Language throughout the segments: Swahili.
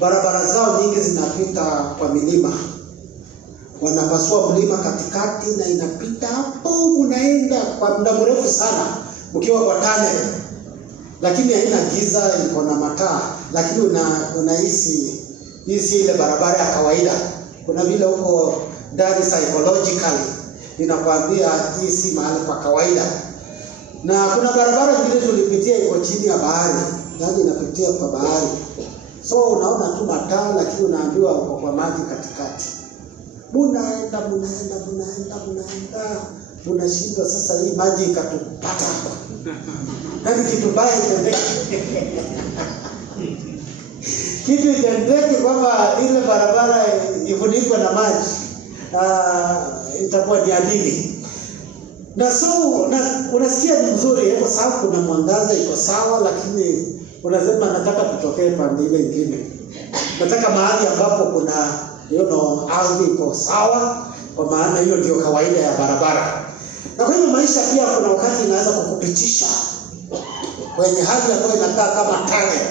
barabara zao nyingi zinapita kwa milima. Wanapasua mlima katikati na inapita hapo, unaenda kwa muda mrefu sana ukiwa kwa tunnel. Lakini haina giza, iko na mataa, lakini unahisi ile barabara ya kawaida. Kuna vile huko ndani psychologically inakwambia hii si mahali pa kawaida. Na kuna barabara nyingine tulipitia iko chini ya bahari, yaani inapitia kwa bahari. So unaona tu mataa, lakini unaambiwa uko kwa maji katikati. Munaenda unashindwa sasa hii maji ikatupata hapa. Nani kitu baya itendeke? Kitu itendeke kwamba ile barabara ifunikwe na maji. Itakuwa ni adili. Na so unasikia ni mzuri kwa sababu kuna mwangaza iko sawa, lakini unasema nataka tutokee pande ile nyingine. Nataka mahali ambapo kuna ardhi iko sawa, kwa maana hiyo ndio kawaida ya barabara. Na kwa hiyo maisha pia kuna wakati inaweza kukupitisha kwenye hali ambayo inakaa kama tunnel.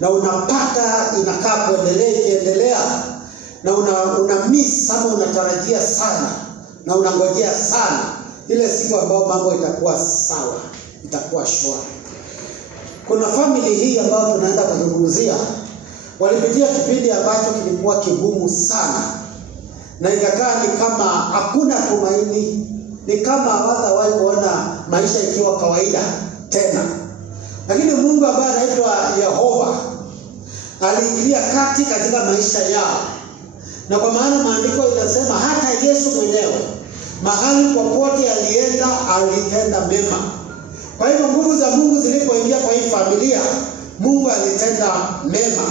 Na unapata inakaa kuendelea na una miss ama unatarajia sana na unangojea sana ile siku ambayo mambo itakuwa sawa, itakuwa shwari. Kuna family hii ambayo tunaenda kuzungumzia, walipitia kipindi ambacho kilikuwa kigumu sana, na ikakaa ni kama hakuna tumaini, ni kama hawatawahi kuona maisha ikiwa kawaida tena. Lakini Mungu ambaye anaitwa Yehova aliingilia kati katika maisha yao. Na kwa maana maandiko inasema hata Yesu mwenyewe mahali popote alienda alitenda mema. Kwa hivyo nguvu za Mungu zilipoingia kwa hii familia, Mungu alitenda mema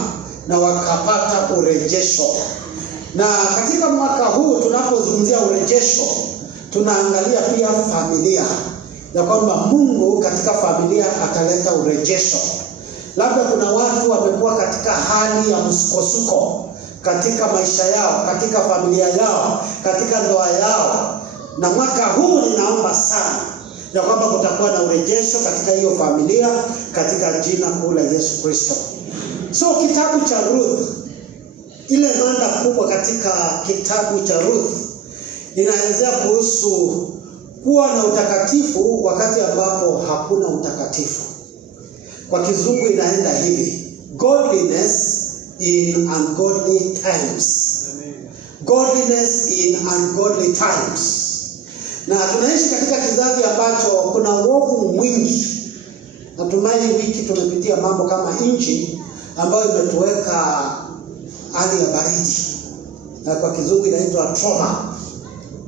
na wakapata urejesho. Na katika mwaka huu tunapozungumzia urejesho, tunaangalia pia familia, ya kwamba Mungu katika familia ataleta urejesho. Labda kuna watu wamekuwa katika hali ya msukosuko katika maisha yao, katika familia yao, katika ndoa yao. Na mwaka huu ninaomba sana ya kwamba kutakuwa na urejesho katika hiyo familia katika jina kuu la Yesu Kristo. So kitabu cha Ruth, ile mada kubwa katika kitabu cha Ruth inaelezea kuhusu kuwa na utakatifu wakati ambapo hakuna utakatifu. Kwa kizungu inaenda hivi: godliness in ungodly times. Godliness in ungodly times. Na tunaishi katika kizazi ambacho kuna uovu mwingi. Natumai wiki tumepitia mambo kama nchi ambayo imetuweka hali ya baridi. Na kwa kizungu inaitwa trauma.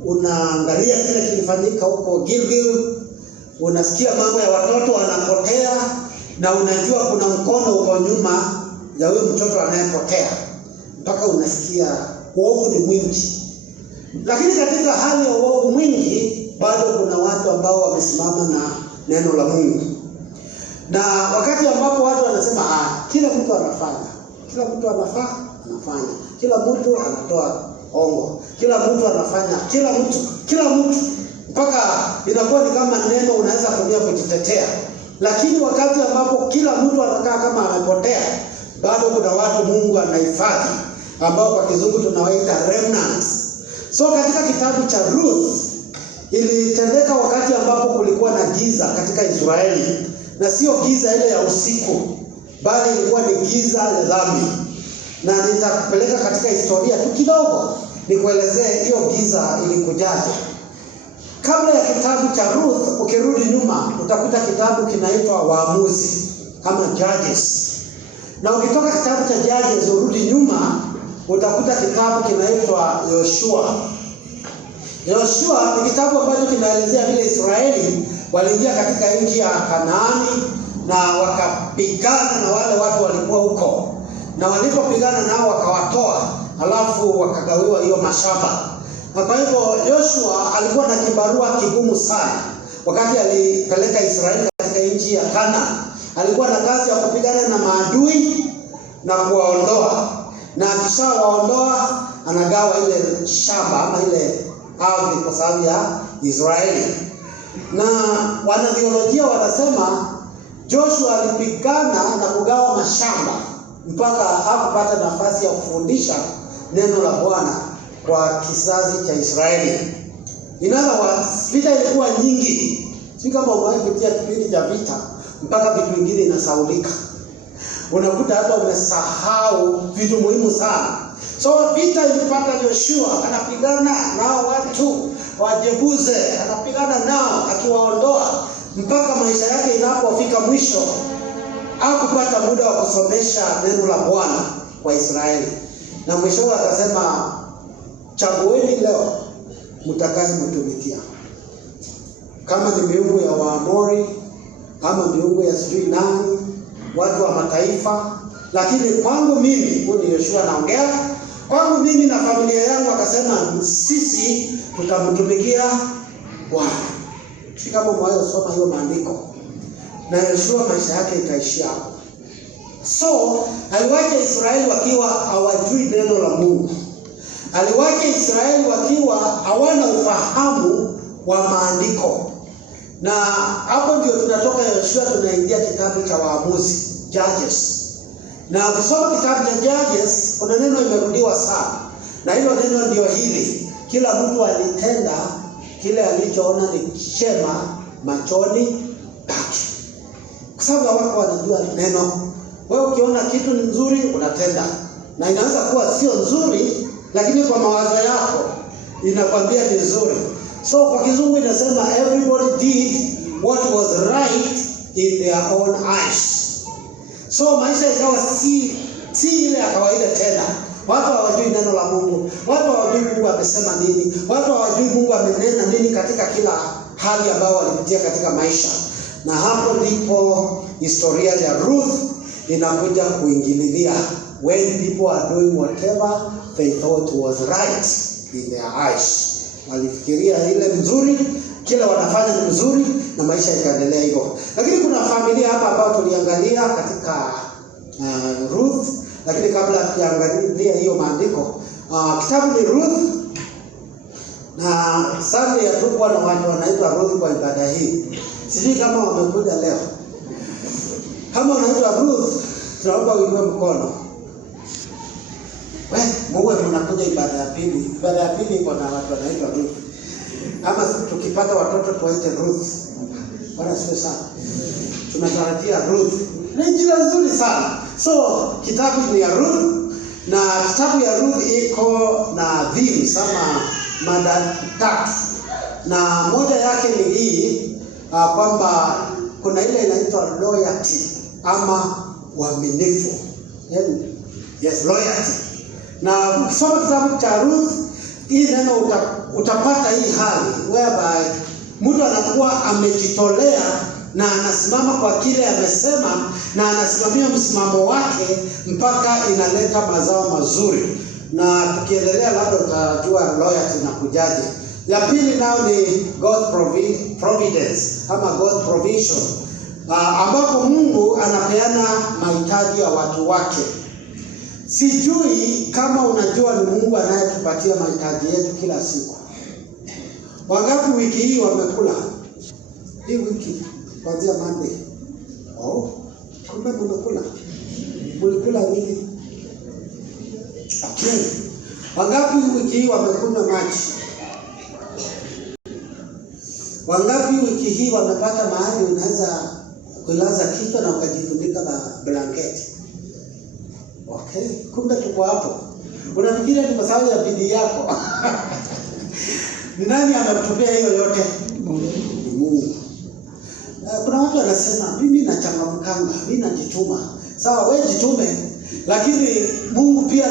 Unaangalia kile kilifanyika huko Gilgil, unasikia mambo ya watoto wanapotea, na unajua kuna mkono uko nyuma ya huyo mtoto anayepotea. Mpaka unasikia uovu ni mwingi. Lakini katika hali ya uovu mwingi, bado kuna watu ambao wamesimama na neno la Mungu. Na wakati ambapo watu wanasema kila mtu anafanya, kila mtu anafanya, kila mtu anatoa ongo, kila mtu anafanya, kila mtu, mpaka inakuwa ni kama neno unaweza kutumia kujitetea. Lakini wakati ambapo kila mtu anakaa kama amepotea, bado kuna watu Mungu anahifadhi, ambao kwa kizungu tunawaita remnants. So katika kitabu cha Ruth ilitendeka wakati ambapo kulikuwa na giza katika Israeli, na sio giza ile ya usiku, bali ilikuwa ni giza ya dhambi. Na nitakupeleka katika historia tu kidogo nikuelezee hiyo giza ilikujaje. Kabla ya kitabu cha Ruth, ukirudi nyuma utakuta kitabu kinaitwa Waamuzi kama Judges. Na ukitoka kitabu cha Judges urudi nyuma utakuta kitabu kinaitwa Yoshua. Yoshua ni kitabu ambacho kinaelezea vile Israeli waliingia katika nchi ya Kanaani na wakapigana na wale watu walikuwa huko. Na walipopigana nao wakawatoa, alafu wakagawiwa hiyo mashamba. Na kwa hivyo Yoshua alikuwa na kibarua kigumu sana. Wakati alipeleka Israeli katika nchi ya Kanaani, alikuwa na kazi ya kupigana na maadui na kuwaondoa. Na akishawaondoa anagawa ile shamba ama ile ardhi kwa sababu ya Israeli. Na wanatheolojia wanasema Joshua alipigana na kugawa mashamba mpaka hakupata nafasi ya kufundisha neno la Bwana kwa kizazi cha Israeli. In other words, vita ilikuwa nyingi. Si kama umepitia kipindi cha vita mpaka vitu vingine inasaulika. Unakuta hata umesahau vitu muhimu sana. So vita ilipata Joshua, anapigana nao watu wa Jebuze, anapigana nao akiwaondoa mpaka maisha yake inapofika mwisho. Hakupata muda wa kusomesha neno la Bwana kwa Israeli. Na mwisho akasema, chagueni leo mtakaye mtumikia. Kama ni miungu ya Waamori, kama miungu ya sijui nani, watu wa mataifa, lakini kwangu mimi, huyu ni Yoshua anaongea, kwangu mimi na familia yangu, akasema sisi tutamtumikia Bwana. Si kama mwayo soma hiyo maandiko. Na Yoshua maisha yake ikaishia hapo. So, aliwacha Israeli wakiwa hawajui neno la Mungu. Aliwacha Israeli wakiwa hawana ufahamu wa maandiko. Na hapo ndio tunatoka Yoshua tunaingia kitabu cha Waamuzi, Judges. Na ukisoma kitabu cha Judges, kuna neno imerudiwa sana. Na hilo neno ndio hili: kila mtu alitenda kile alichoona ni chema machoni pake. Kwa sababu wako wanajua neno. Wewe ukiona kitu ni nzuri unatenda. Na inaanza kuwa sio nzuri, lakini kwa mawazo yako inakwambia ni nzuri. So kwa kizungu inasema everybody did what was right in their own eyes. So maisha ikawa si ile ya kawaida tena. Watu hawajui neno la Mungu. Watu hawajui Mungu amesema nini. Watu hawajui Mungu amenena nini katika kila hali ambayo walipitia katika maisha. Na hapo ndipo historia ya Ruth inakuja kuingililia. When people are doing whatever they thought was right in their eyes. Walifikiria ile mzuri, kila wanafanya ni mzuri, na maisha ikaendelea hivyo. Lakini kuna familia hapa ambao tuliangalia katika Ruth. Lakini kabla tuangalie hiyo maandiko, kitabu ni Ruth. Na Sunday ya tukwa na watu wanaitwa Ruth kwa ibada hii. Sisi kama wamekuja leo, kama unaitwa Ruth, tunaomba uinue mkono. Mungu mnakuja ibada ya pili. Ibada ya pili iko na watu wanaitwa Ruth. Ama tukipata watoto tuwaite Ruth. Bwana sio sana. Tunatarajia Ruth. Ni jina nzuri sana. So kitabu ni ya Ruth, na kitabu ya Ruth iko na themes ama mada tatu. Na moja yake ni hii kwamba kuna ile inaitwa loyalty ama uaminifu. Yes, loyalty. Na ukisoma kitabu cha Ruth, hii neno utapata hii hali whereby mtu anakuwa amejitolea na anasimama kwa kile amesema, na anasimamia msimamo wake mpaka inaleta mazao mazuri. Na tukiendelea labda utajua loyalty na kujaje. Ya pili nao ni God providence ama God provision, ambapo Mungu anapeana mahitaji ya watu wake. Sijui kama unajua ni Mungu anayetupatia mahitaji yetu kila siku. Wangapi wiki hii wamekula? Hii wiki kuanzia Monday. Kumbe mmekula. Mlikula nini? Okay. Wangapi wiki hii wamekunywa maji? Wangapi wiki hii wamepata mahali unaweza kuilaza kichwa na ukajifunika na blanketi? Okay, kumbe tuko hapo. Unafikiri ni kwa sababu ya bidii yako? Ni nani ametupea hiyo yote? Mungu. Kuna watu wanasema mimi nachangamkanga, mimi najituma. Sawa, wewe jitume, lakini Mungu pia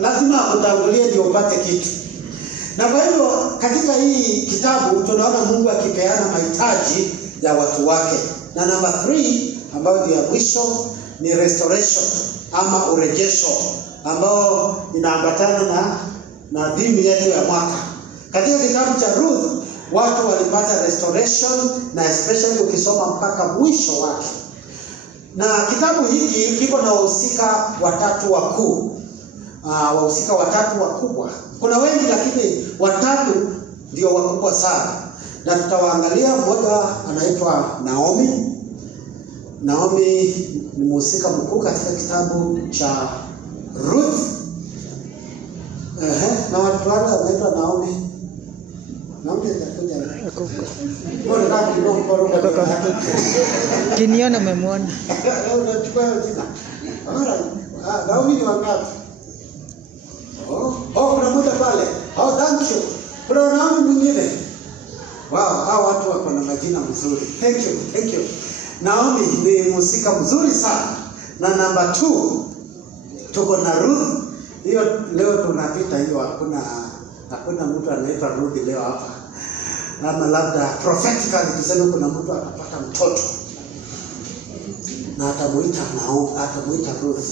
lazima akutangulie ndio upate kitu. Na kwa hivyo katika hii kitabu tunaona Mungu akipeana mahitaji ya watu wake. Na namba 3 ambayo ndio ya mwisho ni restoration ama urejesho, ambao inaambatana na theme yetu ya mwaka. Katika kitabu cha Ruth watu walipata restoration, na especially ukisoma mpaka mwisho wake. Na kitabu hiki kiko na wahusika watatu wakuu. Wahusika watatu wakubwa. Kuna wengi lakini watatu ndio wakubwa sana. Na tutawaangalia. Mmoja anaitwa Naomi, Naomi ni mhusika mkuu katika kitabu cha Ruth. Na watu wale wanaitwa Naomi. Naomi atakuja huko. Mbona kama kidogo mporo Kiniona umemwona. Unachukua jina. Naomi ni wangapi? Kuna mmoja pale. Thank you. Kuna Naomi mwingine. Wow, hao watu wako na majina mzuri. Thank you. Naomi ni mhusika mzuri sana. Na namba 2 tuko na Ruth. Hiyo leo tunapita hiyo, hakuna mtu anaitwa Ruth leo hapa. Ama labda prophetically tuseme kuna mtu atapata mtoto na atamuita Naomi, atamuita Ruth.